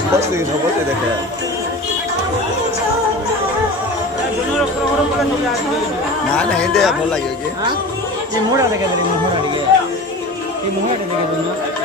ସମସ୍ତେ ଦେଖେ ନା ନା ଏମିତି ଭଲ ଲାଗିବ କି ये मोड़ा देखा तेरे मोड़ा दिखे ये मोड़ा देखा तुमने